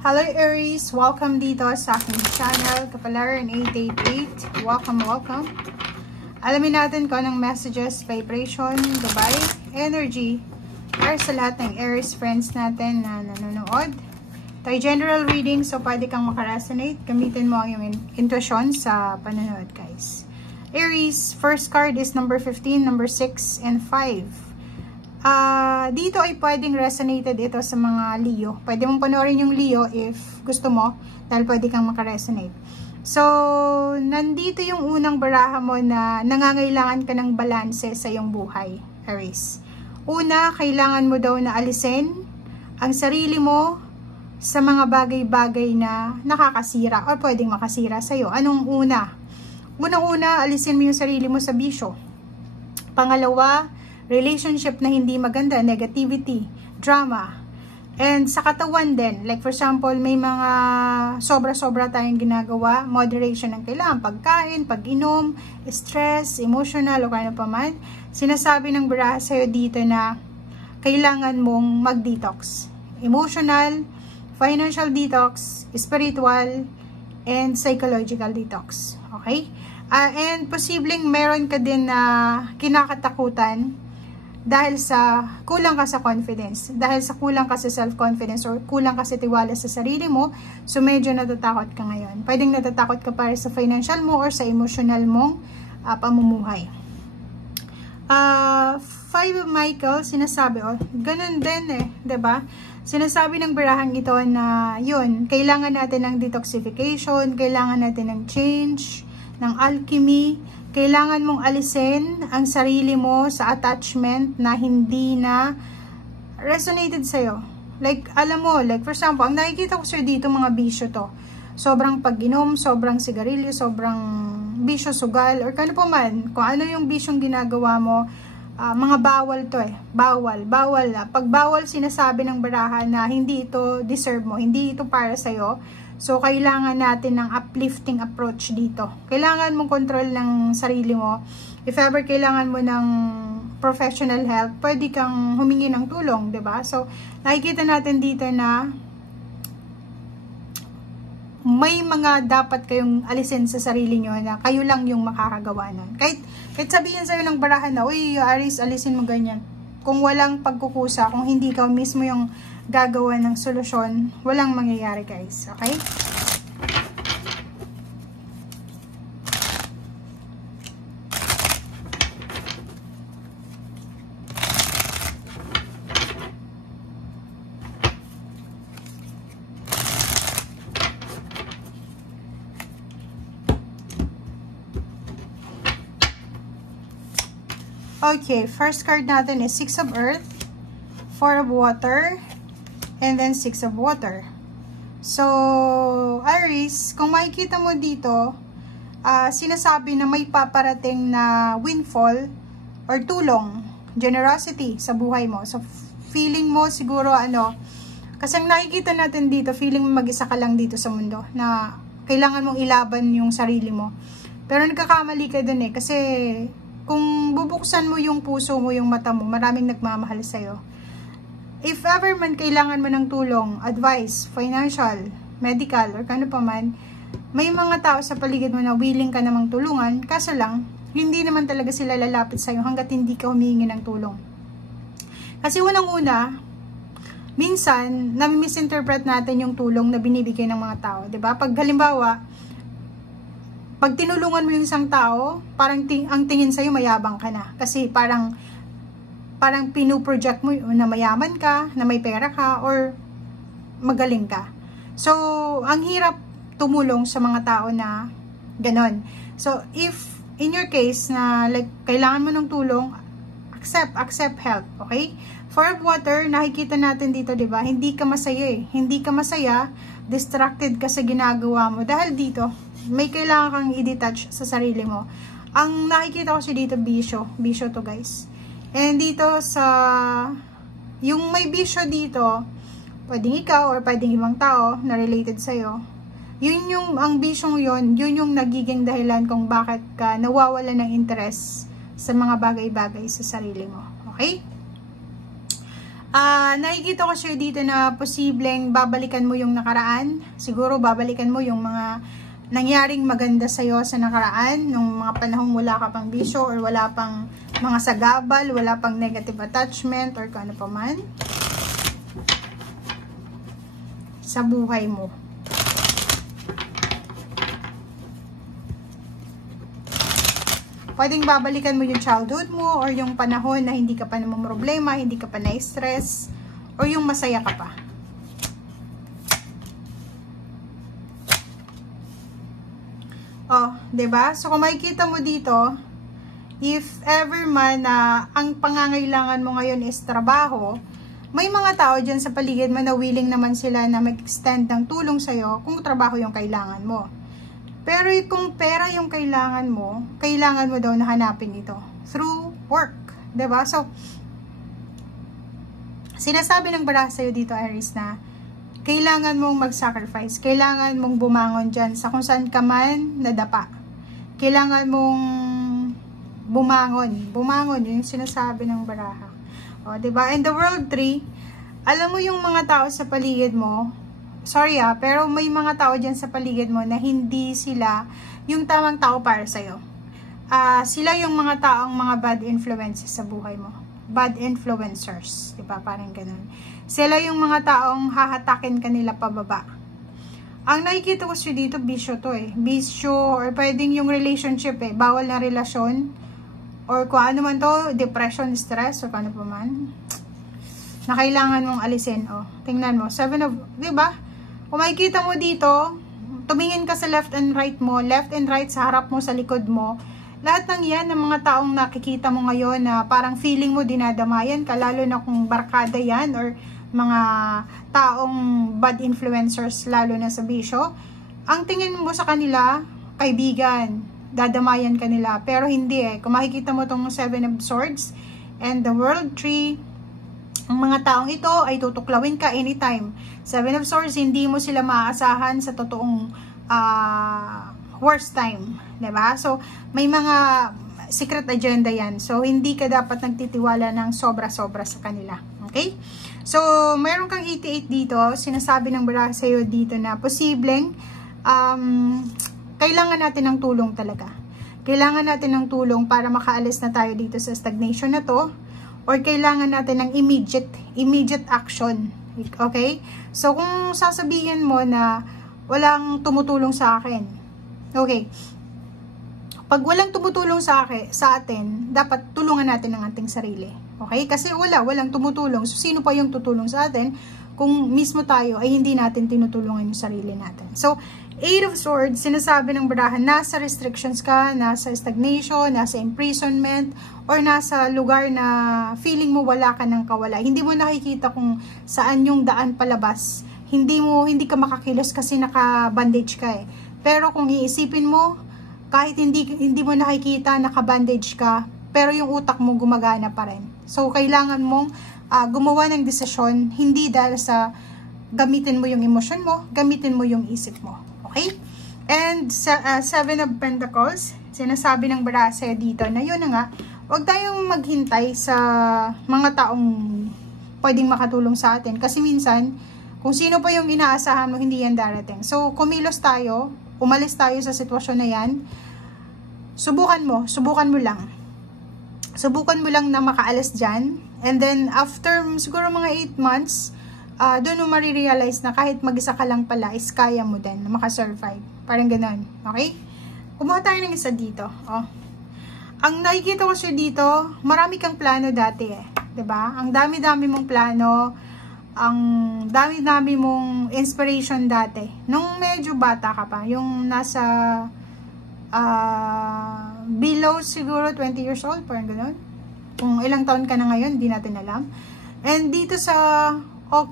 Hello Aries! Welcome dito sa aking channel, Kapalaran 888. Welcome. Alamin natin kung anong messages, vibration, gabay, energy para sa lahat ng Aries friends natin na nanonood. Tayo general reading, so pwede kang makaresonate. Gamitin mo ang iyong intuition sa panonood, guys. Aries, first card is number 15, number 6, and 5. Dito ay pwedeng resonated ito sa mga Leo. Pwede mong panoorin yung Leo if gusto mo, dahil pwede kang makaresonate. So, nandito yung unang baraha mo na nangangailangan ka ng balanse sa iyong buhay, Aries. Una, kailangan mo daw na alisin ang sarili mo sa mga bagay-bagay na nakakasira o pwedeng makasira sa'yo. Anong una? Unang-una, alisin mo yung sarili mo sa bisyo. Pangalawa, relationship na hindi maganda, negativity, drama. And sa katawan din, like for example, may mga sobra-sobra tayong ginagawa, moderation ang kailangan, pagkain, pag-inom, stress, emotional, o kano pa man. Sinasabi ng baraha sa'yo dito na kailangan mong mag-detox. Emotional, financial detox, spiritual, and psychological detox. Okay? And posibleng meron ka din na kinakatakutan dahil sa kulang ka sa confidence, dahil sa kulang ka sa self-confidence or kulang ka sa tiwala sa sarili mo, so medyo natatakot ka ngayon. Pwedeng natatakot ka para sa financial mo or sa emotional mong pamumuhay. 5 of Michael, sinasabi, ganun din diba? Sinasabi ng barahang ito na yun, kailangan natin ng detoxification, kailangan natin ng change, ng alchemy. Kailangan mong alisin ang sarili mo sa attachment na hindi na resonated sa'yo. Like, alam mo, like for example, ang nakikita ko sa'yo dito mga bisyo to. Sobrang pag-inom, sobrang sigarilyo, sobrang bisyo sugal, or kano pa man, kung ano yung bisyong ginagawa mo, mga bawal to Bawal. Pag bawal, sinasabi ng baraha na hindi ito deserve mo, hindi ito para sa'yo. So, kailangan natin ng uplifting approach dito. Kailangan mong control ng sarili mo. If ever kailangan mo ng professional help, pwede kang humingi ng tulong, 'di ba? So, nakikita natin dito na may mga dapat kayong alisin sa sarili nyo na kayo lang yung makakagawa nun. Kahit sabihin sa'yo ng barahan na, uy, Aries, alisin mo ganyan. Kung walang pagkukusa, kung hindi ka mismo yung gagawa ng solusyon, walang mangyayari, guys. Okay? Okay, first card natin is 6 of Earth, 4 of Water, and then 6 of Water. So, Aries, kung makikita mo dito, sinasabi na may paparating na windfall or tulong, generosity sa buhay mo. So, feeling mo siguro kasi ang nakikita natin dito, feeling mo mag-isa ka lang dito sa mundo na kailangan mong ilaban yung sarili mo. Pero nagkakamali ka dun kasi kung bubuksan mo yung puso mo, yung mata mo, maraming nagmamahal sa'yo. If ever man kailangan mo ng tulong, advice, financial, medical, or kano pa man, may mga tao sa paligid mo na willing ka namang tulungan, kaso lang, hindi naman talaga sila lalapit sa'yo hanggat hindi ka humingi ng tulong. Kasi unang-una, minsan, nami-misinterpret natin yung tulong na binibigay ng mga tao. Diba? Pag halimbawa, pag tinulungan mo yung isang tao, parang ang tingin sa'yo mayabang ka na. Kasi parang pinu-project mo na mayaman ka, na may pera ka, or magaling ka. So, ang hirap tumulong sa mga tao na ganon. So, if in your case na like kailangan mo ng tulong, accept help, okay? 4 of Water, nakikita natin dito, 'di ba? Hindi ka masaya Hindi ka masaya, distracted ka sa ginagawa mo dahil dito may kailangan kang i-detach sa sarili mo. Ang nakikita ko dito, bisyo to, guys. And dito yung may bisyo dito, pwedeng ikaw or pwedeng ibang tao na related sa'yo. Ang bisyong yun yung nagiging dahilan kung bakit ka nawawala ng interest sa mga bagay-bagay sa sarili mo. Okay? Nakikita ko sa'yo dito na posibleng babalikan mo yung nakaraan. Siguro babalikan mo yung mga nangyaring maganda sa'yo sa nakaraan, nung mga panahong wala ka pang bisyo or wala pang mga sagabal, wala pang negative attachment or kung ano pa man sa buhay mo. Pwedeng babalikan mo yung childhood mo or yung panahon na hindi ka pa namang problema, hindi ka pa na-stress, or yung masaya ka pa. Oh, 'di ba? So kung makikita mo dito, if ever man na ang pangangailangan mo ngayon is trabaho, may mga tao diyan sa paligid mo na willing naman sila na mag-extend ng tulong sa iyo kung trabaho yung kailangan mo. Pero kung pera yung kailangan mo daw na hanapin ito through work, 'di ba? So sinasabi ng baraha sa iyo dito, Aries, na kailangan mong mag-sacrifice. Kailangan mong bumangon dyan sa kung saan ka man nadapa. Kailangan mong bumangon. Bumangon, yun yung sinasabi ng baraha. O, diba? And the world tree, alam mo yung mga tao sa paligid mo, sorry pero may mga tao dyan sa paligid mo na hindi sila yung tamang tao para sa'yo. Sila yung mga taong mga bad influences sa buhay mo. Bad influencers. Diba? Parang ganun. Sila yung mga taong hahatakin kanila pababa. Ang nakikita ko siya dito, bisyo to Bisyo, or pwedeng yung relationship bawal na relasyon. Or kung ano man to, depression, stress, or kung ano pa man. Na kailangan mong alisin. Tingnan mo, 7 of, diba? Kung makikita mo dito, tumingin ka sa left and right mo, left and right sa harap mo, sa likod mo. Lahat ng yan, ng mga taong nakikita mo ngayon na parang feeling mo dinadamayan ka, lalo na kung barkada yan, or mga taong bad influencers, lalo na sa bisyo, ang tingin mo sa kanila, kaibigan, dadamayan kanila, pero hindi Kung makikita mo tong 7 of Swords and the World Tree, ang mga taong ito ay tutuklawin ka anytime. 7 of Swords, hindi mo sila maaasahan sa totoong worst time, diba? So, may mga secret agenda yan. So, hindi ka dapat nagtitiwala ng sobra-sobra sa kanila. Okay? So, mayroon kang 88 dito. Sinasabi ng baraha sa'yo dito na posibleng kailangan natin ng tulong talaga. Kailangan natin ng tulong para makaalis na tayo dito sa stagnation na to. Or kailangan natin ng immediate action. Okay? So, kung sasabihin mo na walang tumutulong sa akin. Okay. Pag walang tumutulong sa atin, dapat tulungan natin ang ating sarili. Okay? Kasi walang tumutulong. So, sino pa yung tutulong sa atin kung mismo tayo ay hindi natin tinutulungan yung sarili natin? So, 8 of Swords, sinasabi ng barahan, nasa restrictions ka, nasa stagnation, nasa imprisonment, or nasa lugar na feeling mo wala ka ng kawala. Hindi mo nakikita kung saan yung daan palabas. Hindi ka makakilos kasi naka-bandage ka Pero kung iisipin mo, kahit hindi mo nakikita, naka-bandage ka, pero yung utak mo gumagana pa rin. So, kailangan mong gumawa ng desisyon, hindi dahil sa gamitin mo yung emosyon mo, gamitin mo yung isip mo. Okay? And 7 of Pentacles, sinasabi ng baraha sa'yo dito na yun na nga, huwag tayong maghintay sa mga taong pwedeng makatulong sa atin. Kasi minsan, kung sino pa yung inaasahan mo, hindi yan darating. So, kumilos tayo, umalis tayo sa sitwasyon na yan, subukan mo lang. Subukan mo lang na makaalis dyan. And then, after siguro mga 8 months, doon mo marirealize na kahit mag-isa ka lang pala, is kaya mo din na makasurvive. Parang ganun. Okay? Kumuha tayo ng isa dito. Ang nakikita ko siya dito, marami kang plano dati Diba? Ang dami-dami mong plano, ang dami-dami mong inspiration dati. Nung medyo bata ka pa, yung nasa below siguro 20 years old, parang gano'n. Kung ilang taon ka na ngayon, hindi natin alam. And dito sa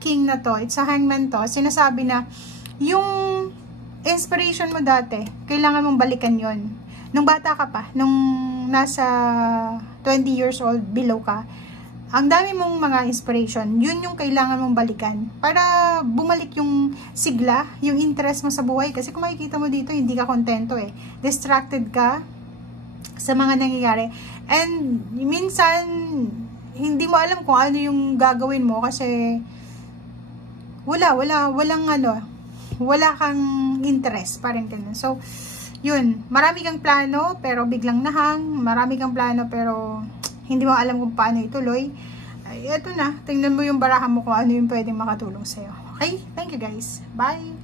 King na to, it's a Hangman to, sinasabi na yung inspiration mo dati, kailangan mong balikan yon. Nung bata ka pa, nung nasa 20 years old, below ka, ang dami mong mga inspiration, yun yung kailangan mong balikan para bumalik yung sigla, yung interest mo sa buhay. Kasi kung makikita mo dito, hindi ka kontento Distracted ka sa mga nangyayari. And minsan, hindi mo alam kung ano yung gagawin mo kasi wala kang interest, parang ganun. So, yun, marami kang plano pero biglang nahang, marami kang plano pero hindi mo alam kung paano ituloy. Ay, eto na, tingnan mo yung barahan mo kung ano yung pwedeng makatulong sa'yo. Okay? Thank you guys. Bye!